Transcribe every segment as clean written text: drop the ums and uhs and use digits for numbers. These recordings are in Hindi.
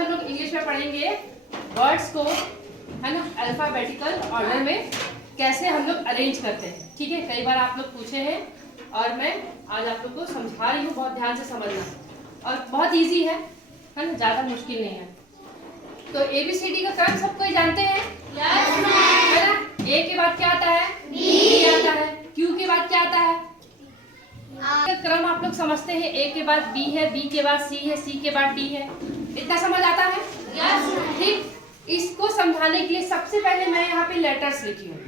हम लोग इंग्लिश में पढ़ेंगे वर्ड्स को, है ना, अल्फाबेटिकल ऑर्डर में कैसे हम लोग अरेंज करते हैं। ठीक है, कई बार आप लोग पूछे हैं और मैं आज आप लोग को समझा रही हूँ, बहुत ध्यान से समझना। और बहुत इजी है ना, ज़्यादा मुश्किल नहीं है। तो ABCD का क्रम सबको ही जानते हैं, है ना। A के बाद क्या आता है? B आता है। Q के बाद क्या आता है? क्रम आप लोग समझते हैं, A के बाद B है, B के बाद C है, C के बाद D है। इतना समझ आता है? ठीक, इसको समझाने के लिए सबसे पहले मैं यहाँ पे लेटर्स लिखी हूँ।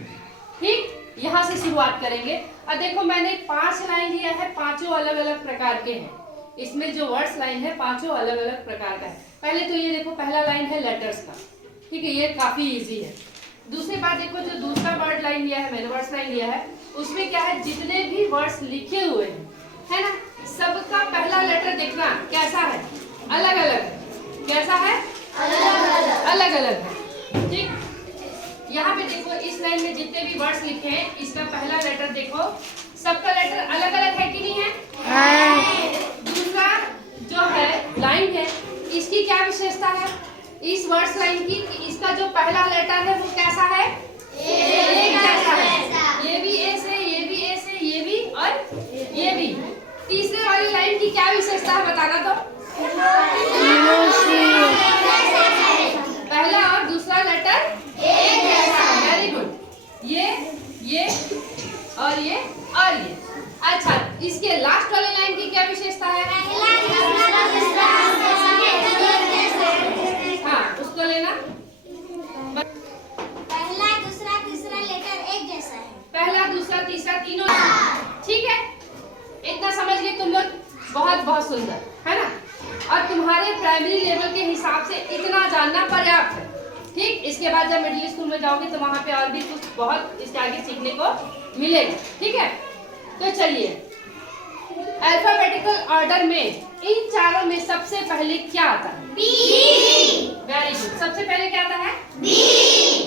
ठीक, यहाँ से शुरुआत करेंगे। अब देखो मैंने 5 लाइन लिया है, पांचों अलग अलग प्रकार के हैं। इसमें जो वर्ड्स लाइन है पांचों अलग अलग प्रकार का है। पहले तो ये देखो, पहला लाइन है लेटर्स का, ठीक है, ये काफी इजी है। दूसरी बात देखो, जो दूसरा वर्ड लाइन लिया है मैंने, वर्ड्स लाइन लिया है, उसमें क्या है, जितने भी वर्ड्स लिखे हुए हैं, है ना, सबका पहला लेटर देखना कैसा है, अलग अलग है। कैसा है? अलग अलग है। ठीक, यहाँ पे देखो इस लाइन में जितने भी वर्ड्स लिखे हैं, इसका पहला लेटर देखो, सबका लेटर अलग अलग है कि नहीं है? दूसरा जो है लाइन है, इसकी क्या विशेषता है इस वर्ड्स लाइन की, कि इसका जो पहला लेटर है वो कैसा है? एक जैसा है। ये भी ए से, ये भी ए से, ये भी और ये भी। तीसरे वाली लाइन की क्या विशेषता है बताना तो? पहला और दूसरा लेटर एक जैसा है। Very good. ये और ये और ये। अच्छा, इसके लास्ट वाली लाइन की क्या विशेषता है? हाँ, उसको लेना। पहला दूसरा तीसरा लेटर एक जैसा है। पहला दूसरा तीसरा तीनों, ठीक है, इतना समझ गए तुम लोग? बहुत बहुत सुंदर, है ना। और तुम्हारे प्राइमरी लेवल के हिसाब से इतना जानना पर्याप्त है। ठीक, इसके बाद जब मिडिल स्कूल में जाओगे तो वहाँ पे और भी कुछ बहुत इसके आगे सीखने को मिलेगा। ठीक है, तो चलिए, अल्फाबेटिकल ऑर्डर में इन चारों में सबसे पहले क्या आता है? B। Very good. सबसे पहले क्या आता है? B।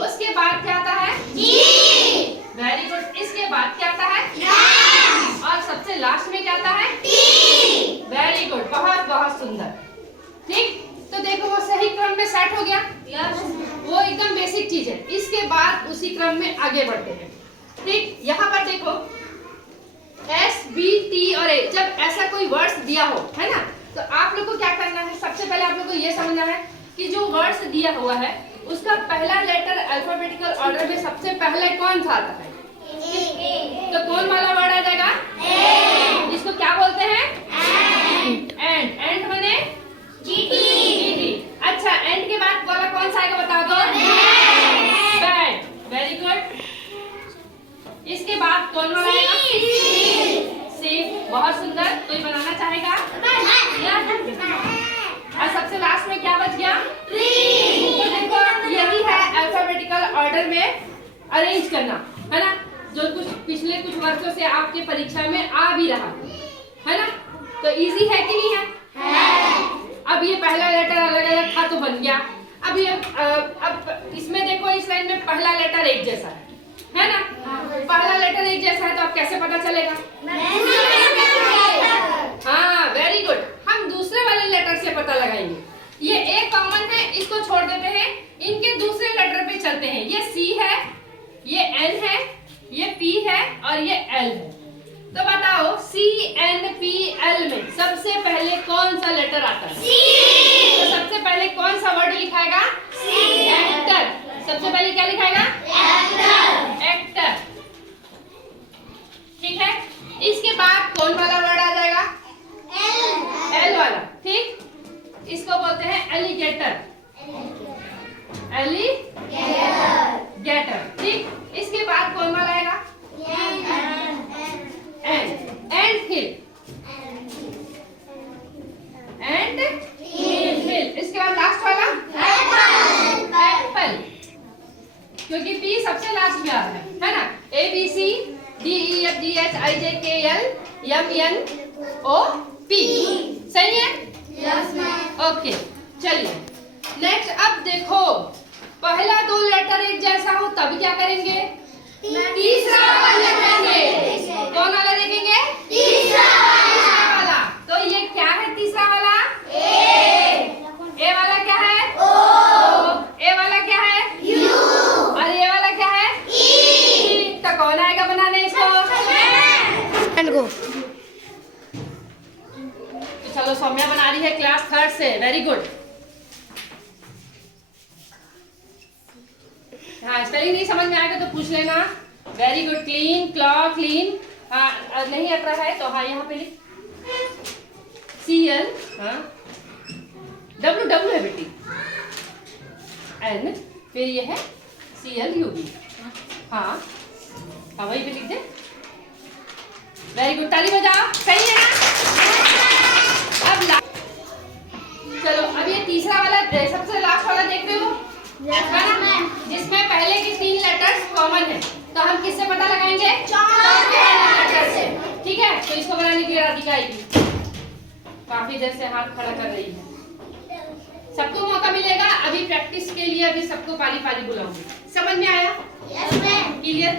उसके बाद क्या आता है? G। Very good. इसके बाद क्या आता है? F। और सबसे लास्ट में क्या आता है? T। वेरी गुड, बहुत बहुत सुंदर। ठीक, तो देखो वो सही क्रम में सेट हो गया। वो एकदम बेसिक चीज है। इसके बाद उसी क्रम में आगे बढ़ते हैं। ठीक, यहाँ पर देखो S, B, T और A, जब ऐसा कोई वर्ड्स दिया हो, है ना, तो आप लोग को क्या करना है? सबसे पहले आप लोग को ये समझना है कि जो वर्ड्स दिया हुआ है उसका पहला लेटर अल्फाबेटिकल ऑर्डर में सबसे पहले कौन सा आता है? तो कौन वाला वर्ड आ जाएगा? इसको क्या बोलते हैं? एंड। एंड माने GT। अच्छा, एंड के बाद वाला कौन सा आएगा बता दो? बैड। Very good. इसके बाद कौन वाला आएगा? सी। बहुत सुंदर। कोई बनाना चाहेगा? और सबसे लास्ट में क्या बच गया? तो देखो, यही है अल्फाबेटिकल ऑर्डर में अरेंज करना, है ना, जो कुछ पिछले कुछ वर्षों से आपके परीक्षा में आ भी रहा है ना। तो इजी है कि नहीं है? अब ये पहला लेटर अलग अलग था तो बन गया। अब ये अब इसमें देखो, इस लाइन में पहला लेटर एक जैसा है ना। पहला लेटर एक जैसा है तो अब कैसे पता चलेगा? हाँ, वेरी गुड। हम दूसरे वाले लेटर से पता लगाएंगे। ये एक कॉमन है, इसको छोड़ देते हैं, इनके दूसरे लेटर पे चलते हैं। ये C है, ये N है, ये P है और ये L है। तो बताओ CNPL में सबसे पहले कौन सा लेटर आता है? तो सबसे पहले कौन सा वर्ड लिखाएगा? एक्टर। सबसे पहले क्या लिखाएगा? एक्टर। ठीक है, इसके बाद कौन वाला वर्ड आ जाएगा? L वाला। ठीक, इसको बोलते हैं एलिगेटर। एलिगेटर। ठीक, इसके बाद कौन वाला आएगा? And hill. एंड हिल। इसके बाद लास्ट वाला एप्पल, क्योंकि P सबसे लास्ट में आता है ना। ABC DEFGH IJKL MNOP। सही है? ओके, चलिए नेक्स्ट। अब देखो, पहला दो लेटर एक जैसा हो तब क्या करेंगे? तीसरा वाला देखेंगे। कौन वाला देखेंगे? तीसरा वाला। तो ये क्या है तीसरा वाला? ए वाला क्या है? वर्ड से, वेरी गुड। हाँ, स्पेलिंग नहीं समझ में आएगा तो पूछ लेना। Very good. Clean, claw, clean. हाँ, नहीं अट रहा है तो हाँ यहाँ पे लिख CL। हाँ, W है बेटी, N, फिर ये है CLUB। हाँ हाँ, वही पे लिख दे। वेरी गुड, ताली बजाओ, सही है ना। अब चलो, अब ये तीसरा वाला, सबसे लास्ट वाला देख रहे हो, जिसमें पहले की 3 लेटर्स कॉमन है, तो हम किससे पता लगाएंगे? लेटर से। ठीक है, तो इसको बनाने के लिए राधिका आएगी। काफी देर से हाथ खड़ा कर रही है। सबको मौका मिलेगा अभी प्रैक्टिस के लिए, अभी सबको पाली पाली बुलाऊंगी। समझ में आया? क्लियर?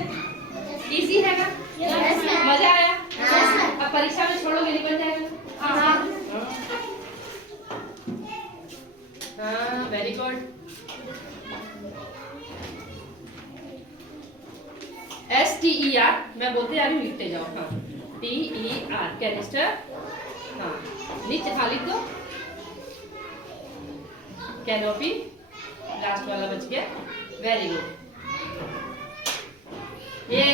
इजी है ना? मजा आया? अब परीक्षा में छोड़ोगे नहीं, बन जाएगा। हाँ, वेरी गुड। STER, मैं बोलते जा रही हूँ, लिखते जाओ। हाँ, TER, कैनिस्टर। हाँ, नीचे हाँ लिख दो। कैनोपी, लास्ट वाला बच गया। Very good. ये